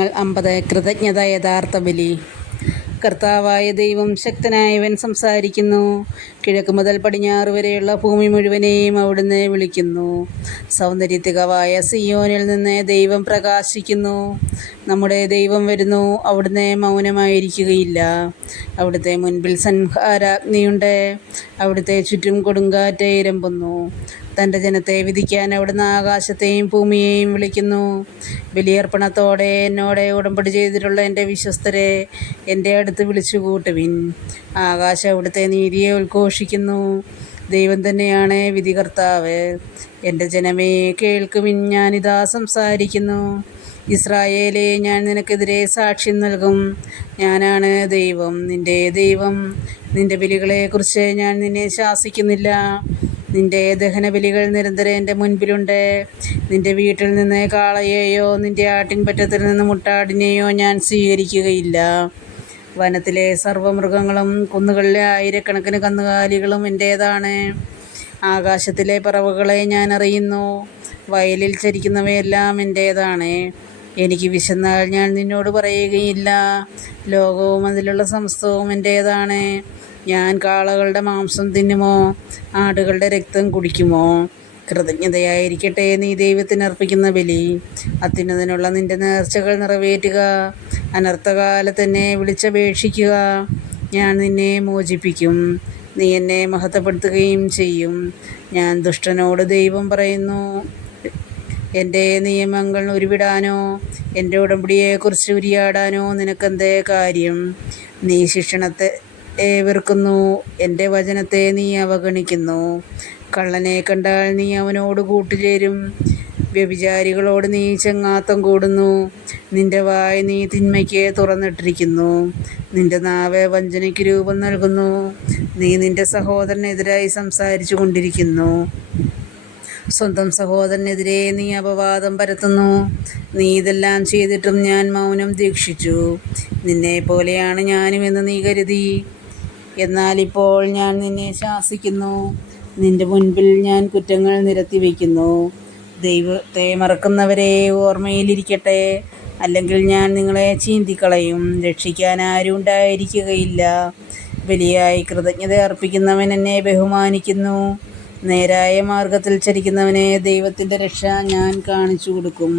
50 കൃതജ്ഞത യഥാർത്ഥ ബലി. കർത്താവായ ദൈവം ശക്തനായവൻ സംസാരിക്കുന്നു. കിഴക്ക് മുതൽ പടിഞ്ഞാറ് വരെയുള്ള ഭൂമി മുഴുവനെയും അവിടുന്ന് വിളിക്കുന്നു. സൗന്ദര്യത്തികവായ സിയോനിൽ നിന്ന് ദൈവം പ്രകാശിക്കുന്നു. നമ്മുടെ ദൈവം വരുന്നു, അവിടുന്ന് മൗനമായിരിക്കുകയില്ല. അവിടുത്തെ മുൻപിൽ സംഹാരാഗ്നിയുണ്ട്, അവിടുത്തെ ചുറ്റും കൊടുങ്കാറ്റ് ഇരമ്പുന്നു. തൻ്റെ ജനത്തെ വിധിക്കാൻ അവിടുന്ന് ആകാശത്തെയും ഭൂമിയെയും വിളിക്കുന്നു. ബലിയർപ്പണത്തോടെ എന്നോട് ഉടമ്പടി ചെയ്തിട്ടുള്ള എൻ്റെ വിശ്വസ്തരെ എൻ്റെ അടുത്ത് വിളിച്ചു കൂട്ടുവിൻ. ആകാശം അവിടുത്തെ നീതിയെ ഉദ്ഘോഷിക്കുന്നു. ദൈവം തന്നെയാണ് വിധികർത്താവ്. എൻ്റെ ജനമേ കേൾക്കുവിൻ, ഞാനിതാ സംസാരിക്കുന്നു. ഇസ്രായേലേ, ഞാൻ നിനക്കെതിരെ സാക്ഷ്യം നൽകും. ഞാനാണ് ദൈവം, നിൻ്റെ ദൈവം. നിൻ്റെ ബലികളെക്കുറിച്ച് ഞാൻ നിന്നെ ശാസിക്കുന്നില്ല. നിൻ്റെ ദഹനബലികൾ നിരന്തരം എൻ്റെ മുൻപിലുണ്ട്. നിൻ്റെ വീട്ടിൽ നിന്ന് കാളയെയോ നിൻ്റെ ആട്ടിൻപറ്റത്തിൽ നിന്ന് മുട്ടാടിനെയോ ഞാൻ സ്വീകരിക്കുകയില്ല. വനത്തിലെ സർവ്വമൃഗങ്ങളും കുന്നുകളിലെ ആയിരക്കണക്കിന് കന്നുകാലികളും എൻ്റേതാണ്. ആകാശത്തിലെ പറവകളെ ഞാൻ അറിയുന്നു. വയലിൽ ചരിക്കുന്നവയെല്ലാം എൻ്റേതാണ്. എനിക്ക് വിശന്നാൽ ഞാൻ നിന്നോട് പറയുകയില്ല. ലോകവും അതിലുള്ള സമസ്തവും എൻ്റേതാണ്. ഞാൻ കാളകളുടെ മാംസം തിന്നുമോ, ആടുകളുടെ രക്തം കുടിക്കുമോ? കൃതജ്ഞതയായിരിക്കട്ടെ നീ ദൈവത്തിന് അർപ്പിക്കുന്ന ബലി. അത്യുന്നതനുള്ള നിൻ്റെ നേർച്ചകൾ നിറവേറ്റുക. അനർത്ഥകാലത്ത് എന്നെ വിളിച്ചപേക്ഷിക്കുക, ഞാൻ നിന്നെ മോചിപ്പിക്കും. നീ എന്നെ മഹത്വപ്പെടുത്തുകയും ചെയ്യും. ഞാൻ ദുഷ്ടനോട് ദൈവം പറയുന്നു, എൻ്റെ നിയമങ്ങൾ ഉരുവിടാനോ എൻ്റെ ഉടമ്പടിയെക്കുറിച്ച് ഉരിയാടാനോ നിനക്കെന്തേ കാര്യം? നീ ശിക്ഷണത്തെ വെറുക്കുന്നു, എൻ്റെ വചനത്തെ നീ അവഗണിക്കുന്നു. കള്ളനെ കണ്ടാൽ നീ അവനോട് കൂട്ടുചേരും. വ്യഭിചാരികളോട് നീ ചങ്ങാത്തം കൂടുന്നു. നിൻ്റെ വായ് നീ തിന്മയ്ക്ക് തുറന്നിട്ടിരിക്കുന്നു. നിൻ്റെ നാവ് വഞ്ചനയ്ക്ക് രൂപം നൽകുന്നു. നീ നിൻ്റെ സഹോദരനെതിരായി സംസാരിച്ചു കൊണ്ടിരിക്കുന്നു. സ്വന്തം സഹോദരനെതിരെ നീ അപവാദം പരത്തുന്നു. നീ ഇതെല്ലാം ചെയ്തിട്ടും ഞാൻ മൗനം ദീക്ഷിച്ചു. നിന്നെ പോലെയാണ് ഞാനും എന്ന് നീ കരുതി. എന്നാൽ ഇപ്പോൾ ഞാൻ നിന്നെ ശാസിക്കുന്നു. നിൻ്റെ മുൻപിൽ ഞാൻ കുറ്റങ്ങൾ നിരത്തി വയ്ക്കുന്നു. ദൈവത്തെ മറക്കുന്നവരെ ഓർമ്മയിലിരിക്കട്ടെ, അല്ലെങ്കിൽ ഞാൻ നിങ്ങളെ ചീന്തിക്കളയും. രക്ഷിക്കാൻ ആരും ഉണ്ടായിരിക്കുകയില്ല. ബലിയായി കൃതജ്ഞത അർപ്പിക്കുന്നവൻ എന്നെ ബഹുമാനിക്കുന്നു. നേരായ മാർഗത്തിൽ ചരിക്കുന്നവനെ ദൈവത്തിൻ്റെ രക്ഷ ഞാൻ കാണിച്ചു കൊടുക്കും.